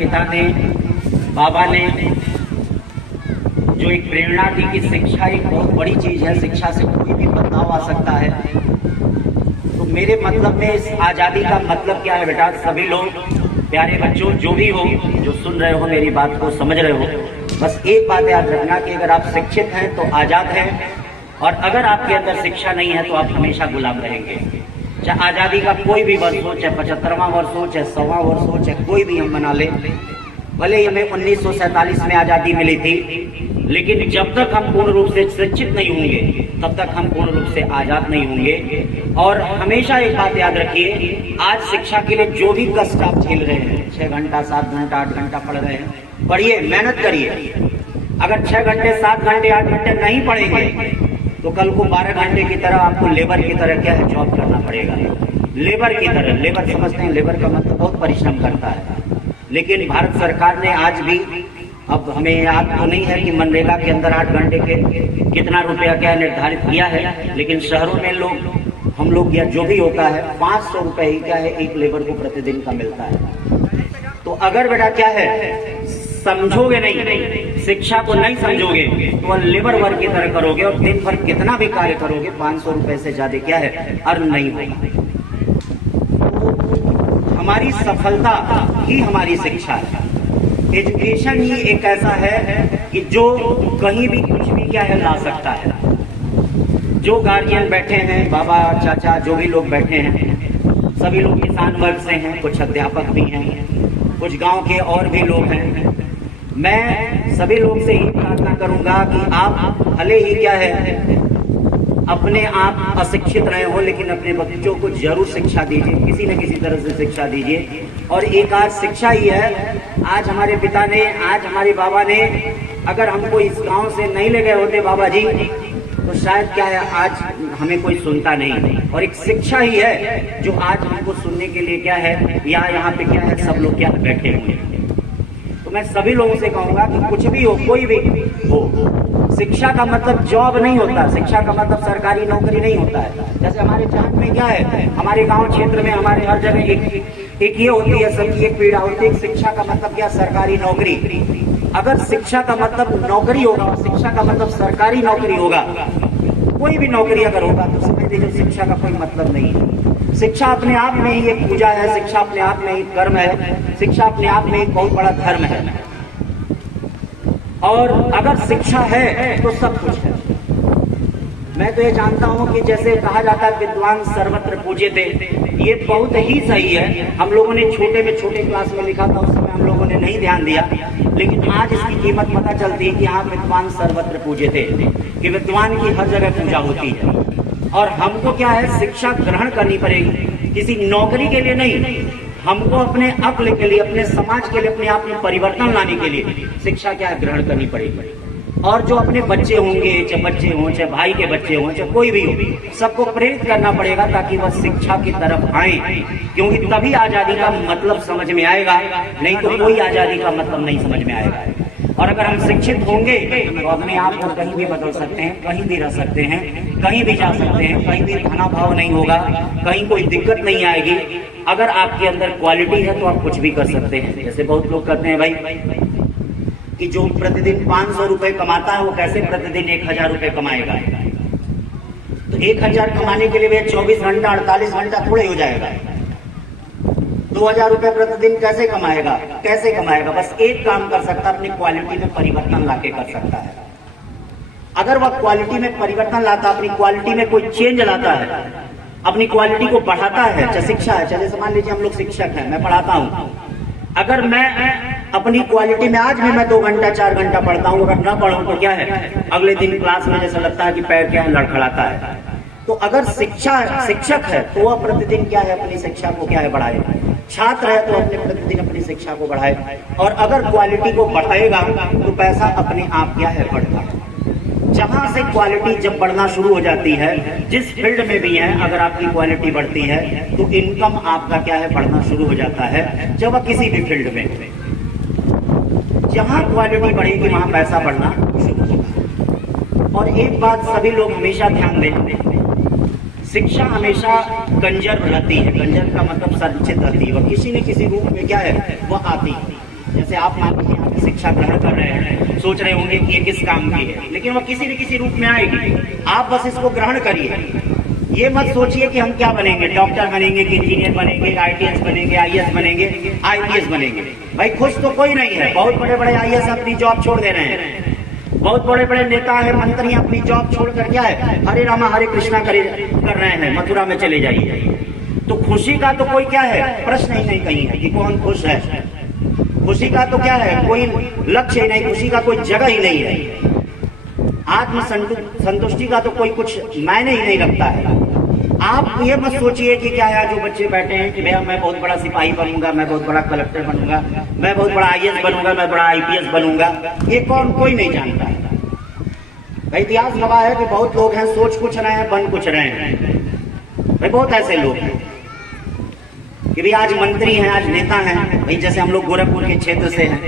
पिता ने, बाबा ने जो एक प्रेरणा दी कि शिक्षा एक बहुत बड़ी चीज़ है, शिक्षा से कोई भी बदलाव आ सकता है। तो मेरे मतलब में इस आज़ादी का मतलब क्या है बेटा? सभी लोग प्यारे बच्चों जो भी हो, जो सुन रहे हो मेरी बात को, समझ रहे हो, बस एक बात याद रखना कि अगर आप शिक्षित हैं तो आज़ाद हैं, और अगर आपके अंदर शिक्षा नहीं है तो आप हमेशा गुलाम रहेंगे। चाहे आज़ादी का कोई भी वर्ष हो, चाहे 75वां वर्ष हो, चाहे 100वां वर्ष हो, चाहे कोई भी हम बना ले, भले ही हमें 1947 में आज़ादी मिली थी, लेकिन जब तक हम पूर्ण रूप से शिक्षित नहीं होंगे तब तक हम पूर्ण रूप से आज़ाद नहीं होंगे। और हमेशा एक बात याद रखिए, आज शिक्षा के लिए जो भी कष्ट आप झेल रहे हैं, 6 घंटा 7 घंटा 8 घंटा पढ़ रहे हैं, पढ़िए, मेहनत करिए। अगर 6 घंटे 7 घंटे 8 घंटे नहीं पढ़ेंगे तो कल को 12 घंटे की तरह आपको लेबर की तरह क्या है, जॉब करना पड़ेगा। लेबर की तरह, लेबर समझते हैं, लेबर का मतलब बहुत परिश्रम करता है। लेकिन भारत सरकार ने आज भी, अब हमें याद तो नहीं है कि मनरेगा के अंदर 8 घंटे के कितना रुपया क्या निर्धारित किया है, लेकिन शहरों में लोग, हम लोग या जो भी होता है, 500 रुपये ही क्या है एक लेबर को प्रतिदिन का मिलता है। तो अगर बेटा क्या है, समझोगे नहीं, शिक्षा को नहीं समझोगे तो लेबर वर्क की तरह करोगे और दिन भर कितना भी कार्य करोगे, 500 रुपए से ज्यादा क्या है अर्न नहीं होगा। हमारी सफलता ही हमारी शिक्षा है। एजुकेशन ही एक ऐसा है कि जो कहीं भी कुछ भी क्या है ला सकता है। जो गार्जियन बैठे हैं, बाबा चाचा जो भी लोग बैठे हैं, सभी लोग किसान वर्ग से हैं, कुछ अध्यापक भी हैं, कुछ गांव के और भी लोग हैं। मैं सभी लोग से ही प्रार्थना करूंगा कि आप भले ही क्या है अपने आप अशिक्षित रहे हो, लेकिन अपने बच्चों को जरूर शिक्षा दीजिए, किसी न किसी तरह से शिक्षा दीजिए। और एक आज शिक्षा ही है, आज हमारे पिता ने, आज हमारे बाबा ने अगर हमको इस गांव से नहीं ले गए होते बाबा जी, तो शायद क्या है आज हमें कोई सुनता नहीं। और एक शिक्षा ही है जो आज हमको सुनने के लिए क्या है, या यहाँ पे क्या है सब लोग क्या बैठे हुए हैं। तो मैं सभी लोगों से कहूंगा कि कुछ भी हो, कोई भी हो, शिक्षा का मतलब जॉब नहीं होता, शिक्षा का मतलब सरकारी नौकरी नहीं होता है। जैसे हमारे चांद में क्या है, हमारे गांव क्षेत्र में, हमारे हर जगह एक ये होती है, सबकी एक पीड़ा होती है, शिक्षा का मतलब क्या, सरकारी नौकरी। अगर शिक्षा का मतलब नौकरी होगा और शिक्षा का मतलब सरकारी नौकरी होगा, कोई भी नौकरी अगर होगा तो समझ लीजिए शिक्षा का कोई मतलब नहीं है। शिक्षा अपने आप में ही एक पूजा है, शिक्षा अपने आप में ही कर्म है, शिक्षा अपने आप में एक बहुत बड़ा धर्म है। और अगर शिक्षा है तो सब कुछ है। मैं तो ये जानता हूं कि जैसे कहा जाता है विद्वान सर्वत्र पूज्यते, ये बहुत ही सही है। हम लोगों ने छोटे में छोटे क्लास में लिखा था, उस समय हम लोगों ने नहीं ध्यान दिया, लेकिन आज इसकी कीमत पता चलती है कि हाँ, विद्वान सर्वत्र पूज्यते, कि विद्वान की हर जगह पूजा होती है। और हमको क्या है, शिक्षा ग्रहण करनी पड़ेगी, किसी नौकरी के लिए नहीं, हमको अपने अक्ल के लिए, अपने समाज के लिए, अपने आप में परिवर्तन लाने के लिए शिक्षा क्या है ग्रहण करनी पड़ेगी। और जो अपने बच्चे होंगे, चाहे बच्चे हों, चाहे भाई के बच्चे हों, चाहे कोई भी हो, सबको प्रेरित करना पड़ेगा ताकि वह शिक्षा की तरफ आए, क्योंकि तभी आजादी का मतलब समझ में आएगा, नहीं तो कोई आजादी का मतलब नहीं समझ में आएगा। और अगर हम शिक्षित होंगे तो अपने आप को कहीं भी बदल सकते हैं, कहीं भी रह सकते हैं, कहीं भी जा सकते हैं, कहीं भी धनाभाव नहीं होगा, कहीं कोई दिक्कत नहीं आएगी। अगर आपके अंदर क्वालिटी है तो आप कुछ भी कर सकते हैं। जैसे बहुत लोग कहते हैं भाई कि जो प्रतिदिन 500 रुपए कमाता है वो कैसे प्रतिदिन 1000 रुपए कमाएगा। तो 1000 कमाने के लिए 24 घंटा 48 घंटा थोड़े हो जाएगा। 2000 रुपए प्रतिदिन कैसे कमाएगा, कैसे कमाएगा? बस एक काम कर सकता है, अपनी क्वालिटी में परिवर्तन लाके कर सकता है। अगर वह क्वालिटी में परिवर्तन लाता, अपनी क्वालिटी में कोई चेंज लाता है, अपनी क्वालिटी को बढ़ाता है, चाहे शिक्षा है, चलिए मान लीजिए हम लोग शिक्षक हैं, मैं पढ़ाता हूं, अगर मैं अपनी क्वालिटी में आज भी मैं 2 घंटा 4 घंटा पढ़ता हूं, अगर ना पढ़ूं तो क्या है, अगले दिन क्लास में जैसा लगता है कि पैर क्या है लड़खड़ाता है। तो अगर शिक्षक है तो वह प्रतिदिन क्या है अपनी शिक्षा को क्या है बढ़ाए, छात्र है तो अपने प्रतिदिन अपनी शिक्षा को बढ़ाए। और अगर क्वालिटी को बढ़ाएगा तो पैसा अपने आप क्या है बढ़ता है। जहां से क्वालिटी जब बढ़ना शुरू हो जाती है, जिस फील्ड में भी है, अगर आपकी क्वालिटी बढ़ती है तो इनकम आपका क्या है बढ़ना शुरू हो जाता है। जब आप किसी भी फील्ड में, जहां क्वालिटी बढ़ेगी वहां पैसा बढ़ना शुरू होगा। और एक बात सभी लोग हमेशा ध्यान दें, शिक्षा हमेशा कंजर्व रहती है। कंजर्व का मतलब संचित रहती है, वह किसी न किसी रूप में क्या है वह आती है। जैसे आप मान लीजिए यहाँ पे शिक्षा ग्रहण कर रहे हैं, सोच रहे होंगे कि ये किस काम की है, लेकिन वो किसी न किसी रूप में आएगी। आप बस इसको ग्रहण करिए। ये मत सोचिए कि हम क्या बनेंगे, डॉक्टर बनेंगे कि इंजीनियर बनेंगे, ITS बनेंगे, IAS बनेंगे, IPS बनेंगे। भाई खुश तो कोई नहीं है। बहुत बड़े बड़े IAS अपनी जॉब छोड़ दे रहे हैं, बहुत बड़े बड़े नेता है, मंत्री अपनी जॉब छोड़कर क्या है, हरे रामा हरे कृष्णा कर रहे हैं, मथुरा में चले जाइए। तो खुशी का तो कोई क्या है, प्रश्न ही नहीं कहीं है कि कौन खुश है। खुशी का तो क्या है, कोई लक्ष्य ही नहीं, खुशी का कोई जगह ही नहीं है। आत्म संतुष्टि का तो कोई कुछ मायने ही नहीं रखता है। आप ये मत सोचिए कि क्या है, जो बच्चे बैठे हैं कि भैया मैं बहुत बड़ा सिपाही बनूंगा, मैं बहुत बड़ा कलेक्टर बनूंगा, मैं बहुत बड़ा IAS बनूंगा, मैं बड़ा IPS बनूंगा। ये कौन, कोई नहीं जानता है। भाई इतिहास गवाह है कि बहुत लोग हैं, सोच कुछ रहे हैं, बन कुछ रहे हैं। भाई बहुत ऐसे लोग हैं कि भाई आज मंत्री हैं, आज नेता हैं। भाई जैसे हम लोग गोरखपुर के क्षेत्र से हैं,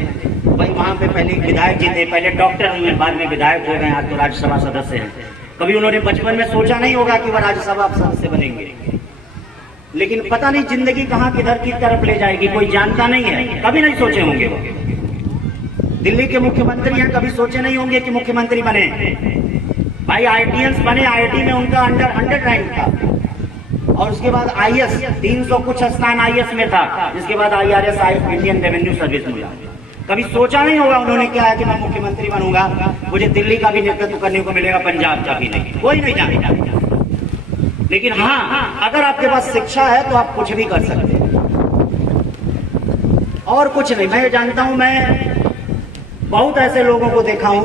भाई वहां पे पहले विधायक जी थे, पहले डॉक्टर हुए, बाद में विधायक हो गए, आज तो राज्यसभा सदस्य हैं। कभी उन्होंने बचपन में सोचा नहीं होगा कि वह राज्यसभा सदस्य बनेंगे, लेकिन पता नहीं जिंदगी कहाँ किधर की तरफ ले जाएगी, कोई जानता नहीं है। कभी नहीं सोचे होंगे वो दिल्ली के मुख्यमंत्री हैं, कभी सोचे नहीं होंगे कि मुख्यमंत्री बने। भाई ITS बने, IIT में उनका अंडर 100 रैंक था, और उसके बाद IAS 300 कुछ स्थान IAS में था, जिसके बाद IRS इंडियन रेवेन्यू सर्विस मिला। कभी सोचा नहीं होगा उन्होंने क्या है कि मैं मुख्यमंत्री बनूंगा, मुझे दिल्ली का भी नेतृत्व करने को मिलेगा, पंजाब का भी नहीं, कोई नहीं जानता। लेकिन हाँ, अगर आपके पास शिक्षा है तो आप कुछ भी कर सकते हैं, और कुछ नहीं। मैं जानता हूं, मैं बहुत ऐसे लोगों को देखा हूं